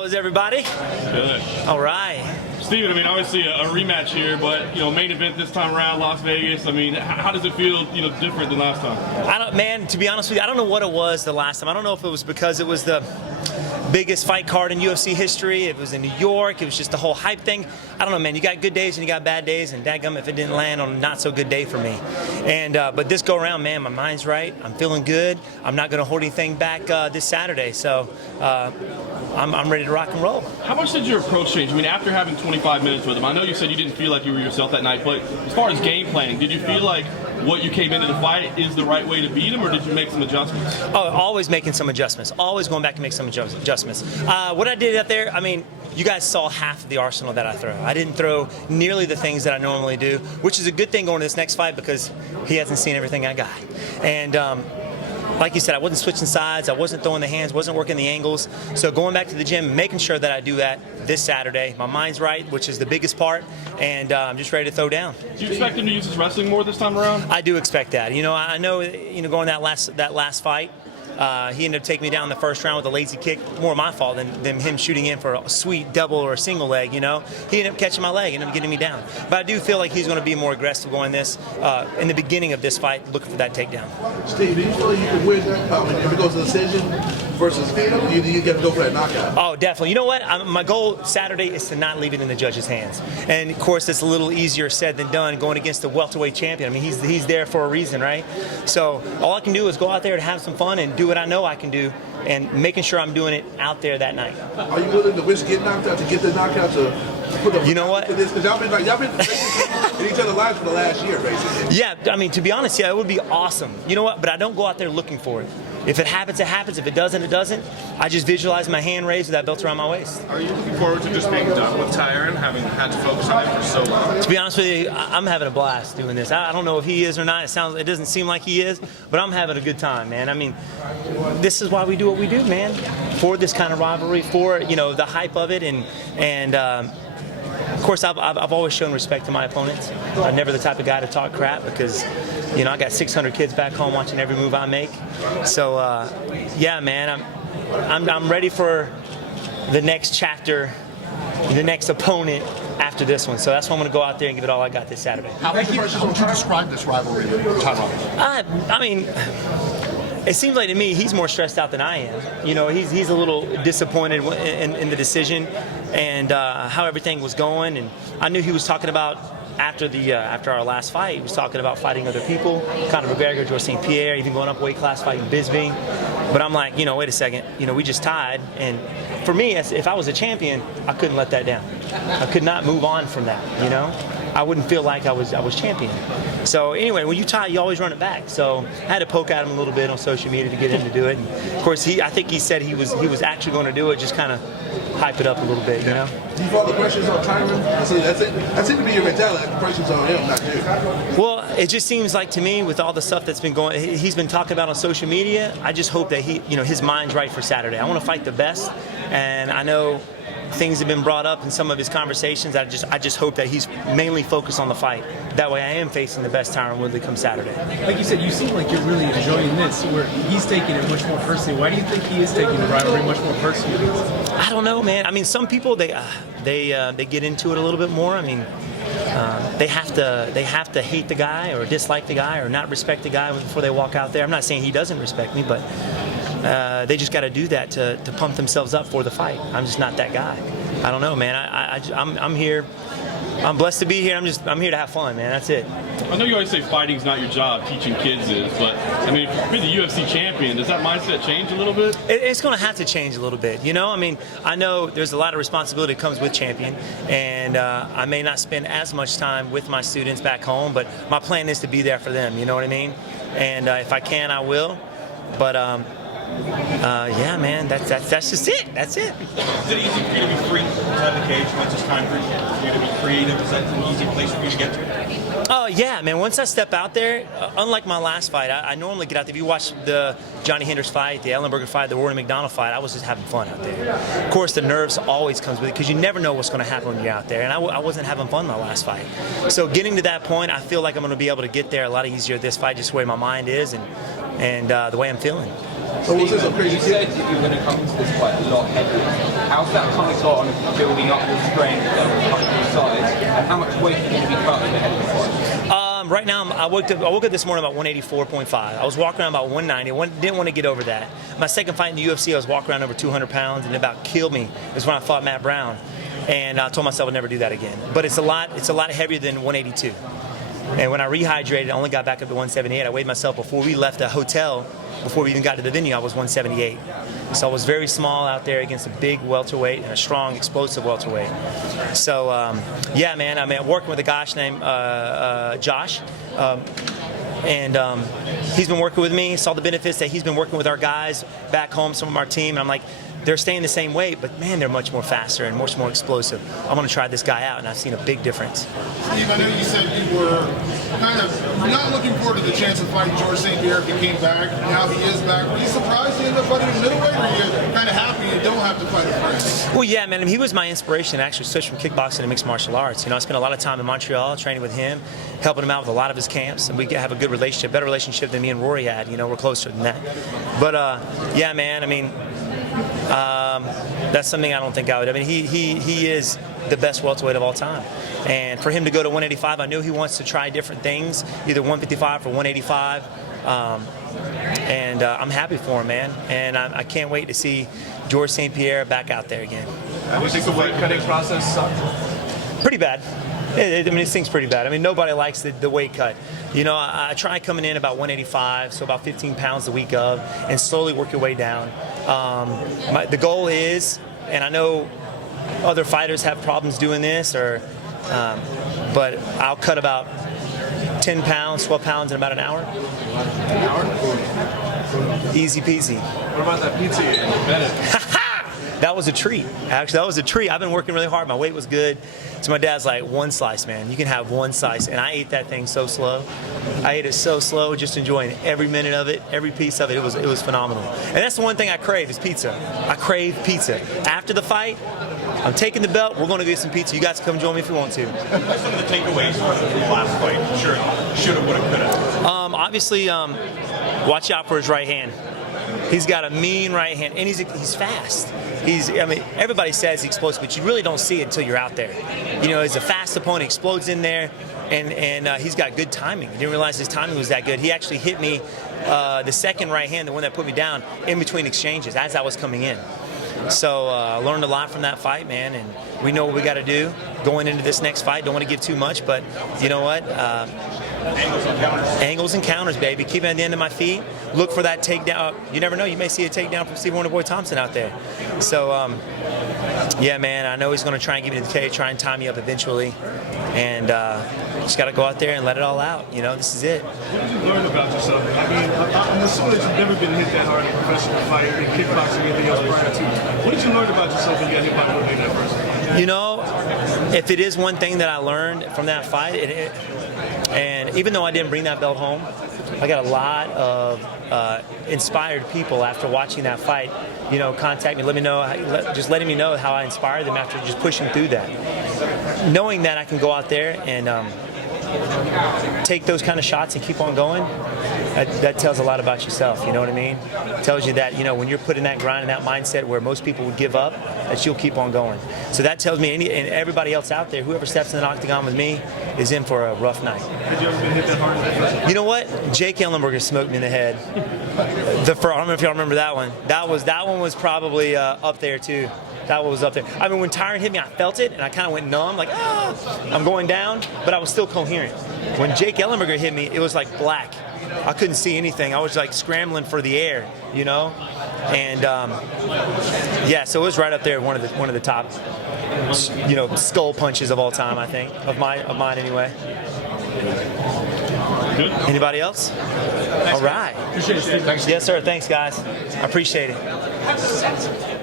How is everybody? Good. All right. Stephen, I mean, obviously a rematch here, but, main event this time around, Las Vegas. I mean, how does it feel, different than last time? Man, to be honest with you, I don't know what it was the last time. I don't know if it was because it was the biggest fight card in UFC history. It was in New York. It was just the whole hype thing. I don't know, man. You got good days and you got bad days, and dadgum if it didn't land on a not so good day for me. And but this go around, man, my mind's right. I'm feeling good. I'm not going to hold anything back this Saturday. So I'm ready to rock and roll. How much did your approach change? I mean, after having 25 minutes with him, I know you said you didn't feel like you were yourself that night, but as far as game planning, did you feel like what you came into the fight is the right way to beat him, or did you make some adjustments? Oh, always making some adjustments. Always going back and make some adjustments. What I did out there, I mean, you guys saw half of the arsenal that I throw. I didn't throw nearly the things that I normally do, which is a good thing going to this next fight because he hasn't seen everything I got. And like you said, I wasn't switching sides, I wasn't throwing the hands, wasn't working the angles. So going back to the gym, making sure that I do that this Saturday. My mind's right, which is the biggest part, and I'm just ready to throw down. Do you expect him to use his wrestling more this time around? I do expect that. I know, going that last fight, he ended up taking me down in the first round with a lazy kick. More my fault than him shooting in for a sweet double or a single leg, He ended up catching my leg, ended up getting me down. But I do feel like he's going to be more aggressive going this, in the beginning of this fight, looking for that takedown. Steve, do you feel like you can win if it goes to decision versus you got to go for that knockout? Oh, definitely. You know what? My goal Saturday is to not leave it in the judge's hands. And, of course, it's a little easier said than done going against the welterweight champion. I mean, he's there for a reason, right? So all I can do is go out there and have some fun and do what I know I can do, and making sure I'm doing it out there that night. Are you willing to risk getting knocked out to get the knockout to put the? You know what? Because y'all been in each other's lives for the last year, basically. Yeah, I mean, to be honest, yeah, it would be awesome. You know what? But I don't go out there looking for it. If it happens, it happens. If it doesn't, it doesn't. I just visualize my hand raised with that belt around my waist. Are you looking forward to just being done with Tyron, having had to focus on it for so long? To be honest with you, I'm having a blast doing this. I don't know if he is or not. It doesn't seem like he is, but I'm having a good time, man. I mean, this is why we do what we do, man. For this kind of rivalry, for the hype of it, and of course, I've always shown respect to my opponents. I'm never the type of guy to talk crap because, I got 600 kids back home watching every move I make. So, yeah, man, I'm ready for the next chapter, the next opponent after this one. So that's why I'm going to go out there and give it all I got this Saturday. How would you describe this rivalry, Tyrone? I mean, it seems like to me he's more stressed out than I am. He's a little disappointed in the decision and how everything was going. And I knew he was talking about after our last fight, he was talking about fighting other people, Conor McGregor, George St. Pierre, even going up weight class fighting Bisbee. But I'm like, wait a second, we just tied, and for me, if I was a champion, I couldn't let that down. I could not move on from that. I wouldn't feel like I was champion. So anyway, when you tie, you always run it back. So I had to poke at him a little bit on social media to get him to do it. And of course, I think he said he was actually going to do it, just kind of hype it up a little bit, Do you follow the pressures on Tyron? That seemed to be your mentality. The pressures on him, not you. Well, it just seems like to me, with all the stuff that's been he's been talking about on social media. I just hope that his mind's right for Saturday. I want to fight the best, and I know things have been brought up in some of his conversations. I just hope that he's mainly focused on the fight. That way I am facing the best Tyron Woodley come Saturday. Like you said, you seem like you're really enjoying this, where he's taking it much more personally. Why do you think he is taking the rivalry much more personally? I don't know, man. I mean, some people, they get into it a little bit more. I mean, they have to hate the guy or dislike the guy or not respect the guy before they walk out there. I'm not saying he doesn't respect me, but they just got to do that to pump themselves up for the fight. I'm just not that guy. I don't know, man. I'm here. I'm blessed to be here. I'm here to have fun, man. That's it. I know you always say fighting's not your job, teaching kids is, but I mean, if you're the UFC champion, does that mindset change a little bit? It's going to have to change a little bit. I mean, I know there's a lot of responsibility that comes with champion, and I may not spend as much time with my students back home, but my plan is to be there for them. You know what I mean? And if I can, I will. But yeah, man, that's just it. That's it. Is it easy for you to be free inside the cage once it's time for you to be creative? Is that an easy place for you to get to? Oh, yeah, man. Once I step out there, unlike my last fight, I normally get out there. If you watch the Johnny Hendricks fight, the Ellenberger fight, the Rory McDonald fight, I was just having fun out there. Of course, the nerves always comes with it because you never know what's going to happen when you're out there, and I wasn't having fun my last fight. So getting to that point, I feel like I'm going to be able to get there a lot easier this fight, just the way my mind is and the way I'm feeling. So was this a crazy You said kid? you were going to come into this fight a lot heavier. How's that kind of gone, building up the strength and the size, and how much weight are you going to be cutting ahead of the fight? Right now, I woke up this morning about 184.5. I was walking around about 190. Didn't want to get over that. My second fight in the UFC, I was walking around over 200 pounds, and it about killed me. It was when I fought Matt Brown, and I told myself I'd never do that again. But it's a lot heavier than 182. And when I rehydrated, I only got back up to 178. I weighed myself before we left the hotel. Before we even got to the venue, I was 178. So I was very small out there against a big welterweight and a strong, explosive welterweight. So, yeah, man, I'm working with a guy named Josh. He's been working with me, saw the benefits that he's been working with our guys back home, some of our team. And I'm like, they're staying the same weight, but man, they're much more faster and much more explosive. I want to try this guy out, and I've seen a big difference. Steve, I know you said you were kind of not looking forward to the chance of fighting George St. Pierre if he came back. Now he is back. Were you surprised he ended up fighting in middleweight, or are you kind of happy you don't have to fight a friend? Well, yeah, man. I mean, he was my inspiration, actually, switched from kickboxing to mixed martial arts. You know, I spent a lot of time in Montreal training with him, helping him out with a lot of his camps, and we have a good relationship, better relationship than me and Rory had. You know, we're closer than that. But, yeah, man, I mean, that's something I don't think I would. I mean, he is the best welterweight of all time. And for him to go to 185, I knew he wants to try different things, either 155 or 185. I'm happy for him, man. And I can't wait to see George St. Pierre back out there again. How was the weight cutting process? Pretty bad. I mean, this thing's pretty bad. I mean, nobody likes the weight cut. You know, I try coming in about 185, so about 15 pounds the week of, and slowly work your way down. The goal is, and I know other fighters have problems doing this, but I'll cut about 10 pounds, 12 pounds in about an hour. Easy peasy. What about that pizza you ate? That was a treat. Actually, that was a treat. I've been working really hard. My weight was good. So my dad's like, one slice, man. You can have one slice. And I ate that thing so slow. I ate it so slow, just enjoying every minute of it, every piece of it. It was phenomenal. And that's the one thing I crave is pizza. I crave pizza. After the fight, I'm taking the belt. We're going to get some pizza. You guys come join me if you want to. What's some of the takeaways from the last fight? Sure, should have, would have, could have. Obviously, watch out for his right hand. He's got a mean right hand, and he's fast. I mean, everybody says he's explosive, but you really don't see it until you're out there. You know, he's a fast opponent, explodes in there, and he's got good timing. I didn't realize his timing was that good. He actually hit me the second right hand, the one that put me down, in between exchanges as I was coming in. So I learned a lot from that fight, man, and we know what we got to do going into this next fight. Don't want to give too much, but you know what? Angles and counters, baby. Keep it at the end of my feet. Look for that takedown. You never know. You may see a takedown from Stephen Wonderboy Thompson out there. So, yeah, man, I know he's going to try and give me the K, try and tie me up eventually. And just got to go out there and let it all out. You know, this is it. What did you learn about yourself? I mean, I'm assuming that you've never been hit that hard in a professional fight, in kickboxing, anything else prior to. What did you learn about yourself when you got hit by Woodley that first fight? You know, if it is one thing that I learned from that fight, and even though I didn't bring that belt home, I got a lot of inspired people after watching that fight, you know, contact me, let me know, just letting me know how I inspired them after just pushing through that. Knowing that I can go out there and take those kind of shots and keep on going, that tells a lot about yourself, you know what I mean? It tells you that, you know, when you're put in that grind and that mindset where most people would give up, that you'll keep on going. So that tells me, and everybody else out there, whoever steps in the octagon with me is in for a rough night. Had you ever been hit that hard in that first? You know what? Jake Ellenberger smoked me in the head. I don't know if y'all remember that one. That one was probably up there too. That one was up there. I mean, when Tyron hit me, I felt it, and I kind of went numb, like, I'm going down, but I was still coherent. When Jake Ellenberger hit me, it was like black. I couldn't see anything. I was like scrambling for the air, you know? And yeah, so it was right up there, one of the top, you know, skull punches of all time, I think, of mine anyway. Good. Anybody else? All right. Appreciate it, Steve. Yes, sir. Thanks, guys. I appreciate it.